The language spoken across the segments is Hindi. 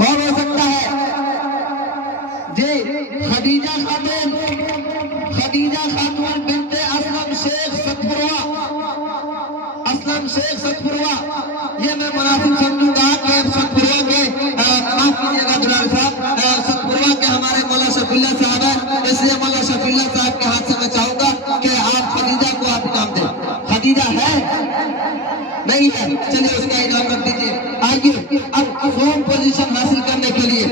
कौन हो सकता है जी? खदीजा खातून बिनते असलम शेख सतपुरवा। ये मैं मुनासिब समझूंगा कि सतपुरवा के माफ कीजिएगा दुलार साहब, सतपुरवा के हमारे मौला शफीउल्लाह साहब है, इसलिए मौला शफीउल्लाह साहब के हाथ से मैं चाहूंगा कि आप खदीजा को आप इनाम दें। खदीजा है नहीं है, चलिए उसका इनाम रख दीजिए। आगे अब सोम पोजीशन हासिल करने के लिए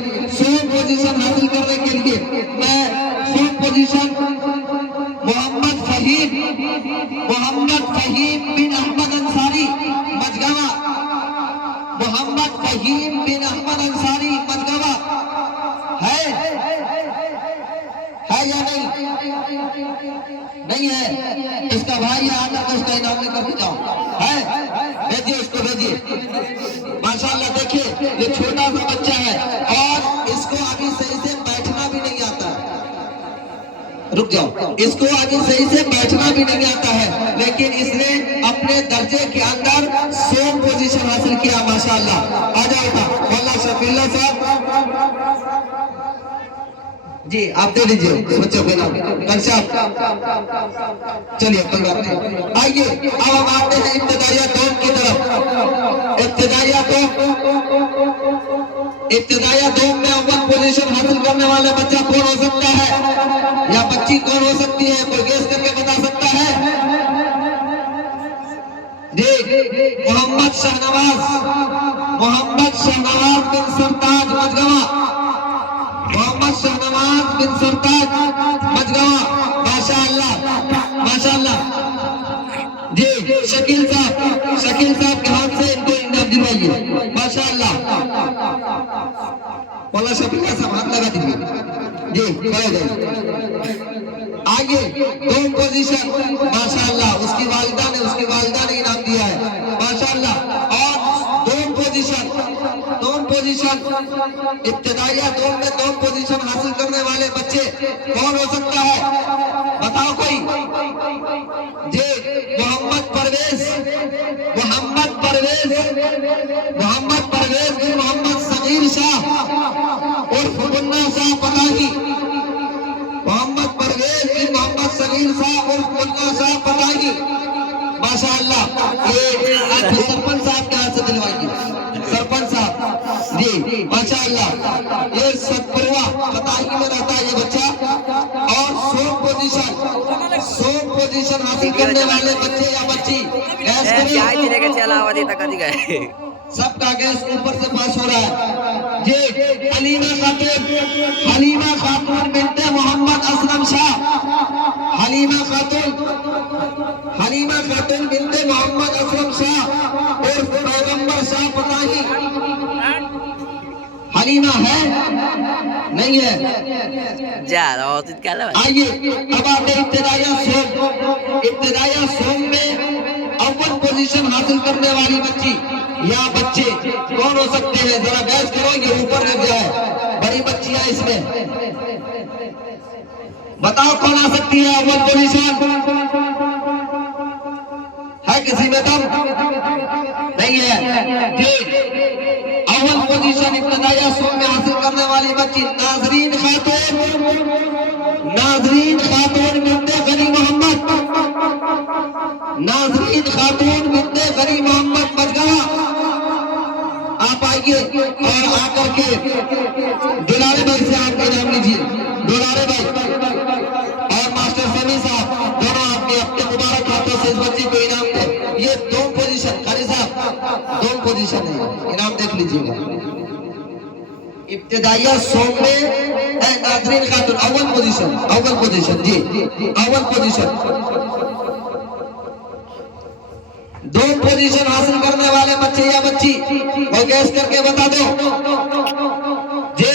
मैं सोम पोजीशन मोहम्मद फहीम बिन अहमद अंसारी मजगवा, मोहम्मद फहीम बिन अहमद अंसारी मजगवा है या नहीं है? इसका भाई आकर के उसका इनाम लेकर के जाओ। है, भेजिए उसको, भेजिए। माशाल्लाह देखिए ये छोटा सा बच्चा है और इसको अभी सही से बैठना भी नहीं आता। रुक जाओ, इसको अभी सही से बैठना भी नहीं आता है, लेकिन इसने अपने दर्जे के अंदर 100 पोजीशन हासिल किया। माशाल्लाह। आ जाएगा मौला शफीउल्लाह साहब जी, आप दे दीजिए बच्चों के नाम। चलिए कोई बात नहीं, आइए अब हम आते हैं इब्तिदाइया दौर की तरफ। इब्तिदाइया दौर में अव्वल पोजीशन हासिल करने वाले बच्चा कौन हो सकता है या बच्ची कौन हो सकती है? कोई गेस करके बता सकता है जी? मोहम्मद शाहनवाज बिन सरताज मजगवा, मोहम्मद शाहनवाज बिन सरताज मजगवा। माशाअल्लाह जी। शकील साहब के हाथ से इनको इनाम दिलवाइए। माशाअल्लाह। मौला शफीउल्लाह साहब हाथ लगा दीजिए जी, खड़े जाइए। आगे 2 पोजीशन माशाअल्लाह, उसकी वालिदा ने इनाम दिया है। माशाअल्लाह। और 2 पोजीशन इब्तिदाइया दौर में 2 पोजीशन हासिल करने वाले बच्चे कौन हो सकता है? बताओ कोई जी? मोहम्मद परवेज बिन मोहम्मद सगीर शाह उर्फ मुन्ना शाह पताही। मोहम्मद परवेज बिन मोहम्मद सगीर शाह उर्फ मुन्ना शाह पताही। माशाअल्लाह। ये सरपंच साहब के हाथ से दिलवाइए, सरपंच साहब जी। माशाअल्लाह। ये सतपुरवा पताही में रहता है ये बच्चा। और 100 पोजीशन हासिल करने वाले बच्चे या बच्ची गैस सबका गैस ऊपर से पास हो रहा है जी। हलीमा खातून बिनते मोहम्मद असलम शाह, हलीमा खातून बिनते मोहम्मद असलम शाह और पैगंबर शाह पताही। हलीमा है नहीं है? आइए अब आते इब्तिदाइया सोम में अव्वल पोजीशन हासिल करने वाली बच्ची या बच्चे कौन हो सकते हैं? जरा गैस करो, ये ऊपर लग जाए। बड़ी बच्चियां इसमें बताओ कौन आ सकती है अव्वल पोजीशन? है किसी में दम? नहीं है जी। अव्वल पोजीशन इब्तिदाइया सोम में हासिल करने वाली बच्ची नाजरीन खातून बिनते गनी मोहम्मद मजगवा। आप आइए और आकर के दुलारे भाई से आप इनाम लीजिए। दुलारे भाई और मास्टर समी साहब दोनों आपके अपने मुबारक हाथों से इस बच्चे को इनाम दे। ये 2 पोजीशन खाली साहब 2 पोजीशन है, इनाम देख लीजिएगा। इब्तिदाइया सोम में नाजरीन खातून अव्वल पोजीशन जी, अव्वल पोजीशन। 2 पोजीशन हासिल करने वाले बच्चे या बच्ची वो गैस करके बता दो जी।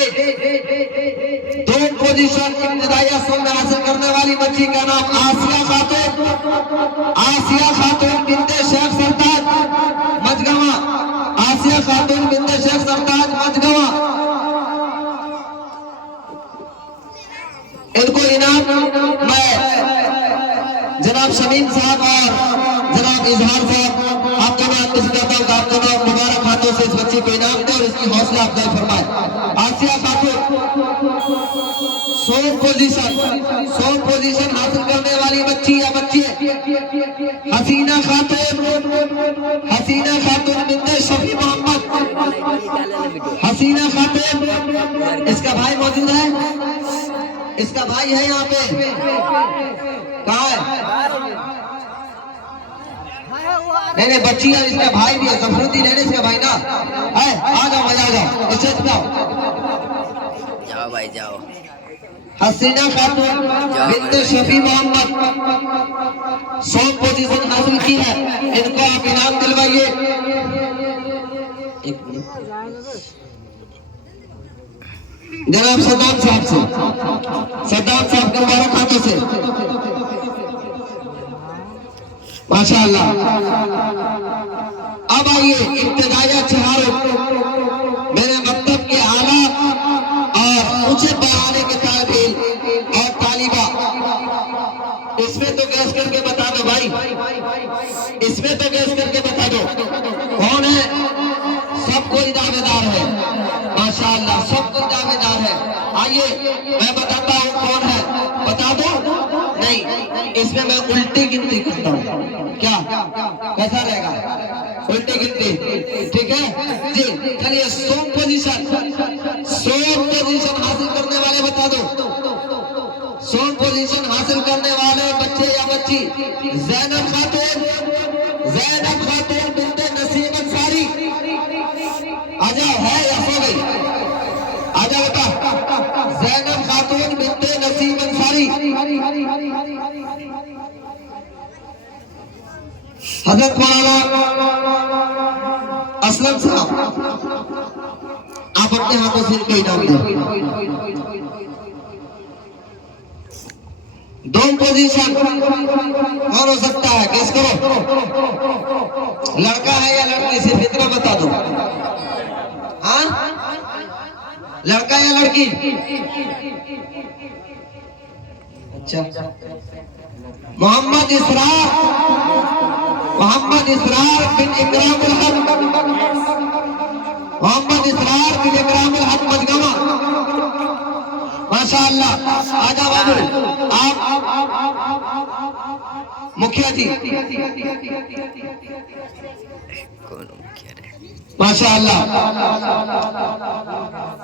2 पोजीशन इब्तिदाइया सोम में हासिल करने वाली बच्ची का नाम आसिया खातून बिनते शेख सरताज मजगवा। इनको इनाम मैं जनाब शमीम साहब और जनाब इजहार साहब आप दोनों आप दोनों मुबारक हाथों से इस बच्चे को इनाम दे और इसकी हौसला अफजाई फरमाए। आसिया खातून 100 पोजीशन हासिल करने वाली बच्ची या बच्चे हसीना खातून बिन्ते शफी मोहम्मद। हसीना खातून, इसका भाई मौजूद है, इसका भाई है यहाँ पे, कहाँ है? नहीं बच्ची है, इसका भाई भी है, जफरुद्दीन है इसका भाई ना है। आ जाओ मजा, आ जाओ स्टेज पे आओ। जाओ भाई जाओ। हसीना खातून बिन्ते शफी मोहम्मद 100 पोजीशन हासिल की है, इनको आप इनाम दिलवाइए। जनाब सद्दाम साहब से, सद्दाम साहब के मुबारक हाथों से, माशाअल्लाह। अब आइए इब्तिदाइया चहारों, मेरे मकतब के आला और ऊंचे पढ़ाने के तालिब और तालिबा, इसमें तो गैस करके बता दो भाई, इसमें तो गैस करके बता दो कौन है। सब कोई दावेदार है माशाअल्लाह, सब कोई दावेदार है। आइए मैं बताता हूँ कौन है, बता दो। नहीं, इसमें मैं उल्टी गिनती करता हूँ, क्या कैसा रहेगा? उल्टी गिनती, ठीक है जी। चलिए 100 पोजीशन हासिल करने वाले बता दो। 100 पोजीशन हासिल करने वाले बच्चे या बच्ची ज़ैनब खातून बिन्ते नसीम अंसारी। आ जाओ, है या सो गई? आ जाओ बेटा। ज़ैनब खातून बिन्ते नसीम अंसारी। हजरत मौलाना असलम साहब, आप अपने हाथों से इनको इनाम दें। 2 पोजीशन कौन हो सकता है, गेस करो। लड़का है या लड़की, सिर्फ इतना बता दो। हाँ, लड़का या लड़की? अच्छा, मोहम्मद इसरार बिन इकरामुल हक, मोहम्मद इसरार बिन इकरामुल हक मजगमा, माशाअल्लाह। आजा बाबू, आप मुखिया जी, माशाअल्लाह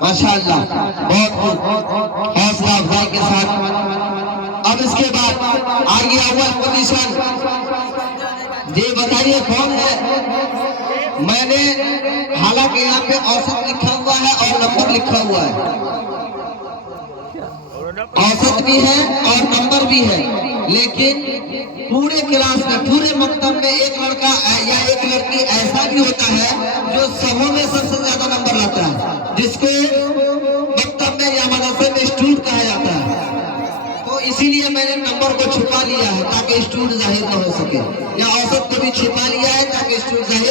माशाअल्लाह, बहुत हौसला अफजाई के साथ। अब इसके बाद आगे अव्वल पोजीशन, जी बताइए कौन है? मैंने हालांकि यहाँ पे औसत लिखा हुआ है और नंबर लिखा हुआ है, औसत भी है और नंबर भी है, लेकिन पूरे क्लास में, पूरे मकतब में एक लड़का या एक लड़की ऐसा भी होता है जो सबों में सबसे ज्यादा नंबर लाता है, जिसको मकतब में या मदरसे में स्टूडेंट कहा जाता है। तो इसीलिए मैंने नंबर को छुपा लिया है ताकि स्टूडेंट जाहिर न हो सके, या औसत को भी छुपा लिया है ताकि स्टूडेंट जाहिर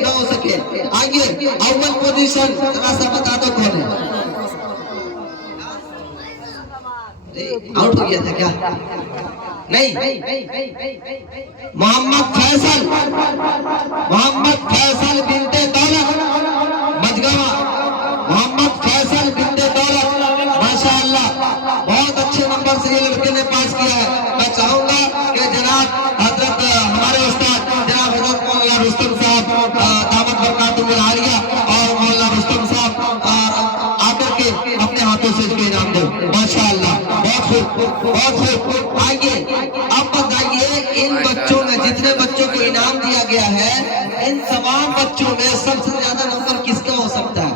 न हो सके। आइए अव्वल पोजीशन जरा सा बता दो कौन है? आउट हो गया था क्या? नहीं, मोहम्मद फैसल बिन्ते दौलत मजगवा, मोहम्मद फैसल बिन्ते दौलत, माशाअल्लाह बहुत अच्छे नंबर से ये लड़के ने पास किया है। मैं चाहूंगा कि जनाब हजरत हमारे उस्ताद जनाब हजरत मौलाना रुस्तम साहब दामत बरकातुहुल आलिया और मौलाना रुस्तम साहब आकर के अपने हाथों से इसको इनाम दो, माशाअल्लाह। बहुत खूब। आइए अब बताइए, इन बच्चों में, जितने बच्चों को इनाम दिया गया है, इन तमाम बच्चों में सबसे ज्यादा नंबर किसका हो सकता है?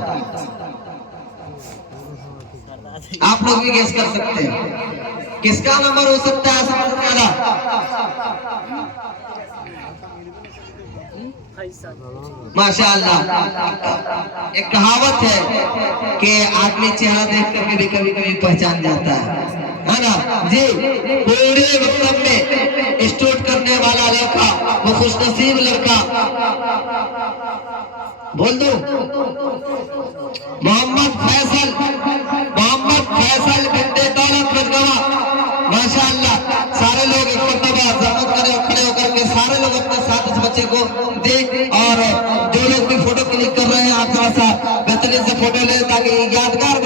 आप लोग भी गेस कर सकते हैं किसका नंबर हो सकता है सबसे ज्यादा? माशाअल्लाह, एक कहावत है कि आदमी चेहरा देख करके भी कभी कभी पहचान जाता है ना जी। पूरे मतलब में स्टूड करने वाला लड़का, वो खुशनसीब लड़का, बोल दो, मोहम्मद फैसल बिन्ते दौलत मजगवा, माशाअल्लाह। सारे लोग एक मरतबा जहमत करें और खड़े होकर के सारे लोग अपने साथ इस बच्चे को देख, और जो लोग भी फोटो क्लिक कर रहे हैं आप आगे यादगार बने।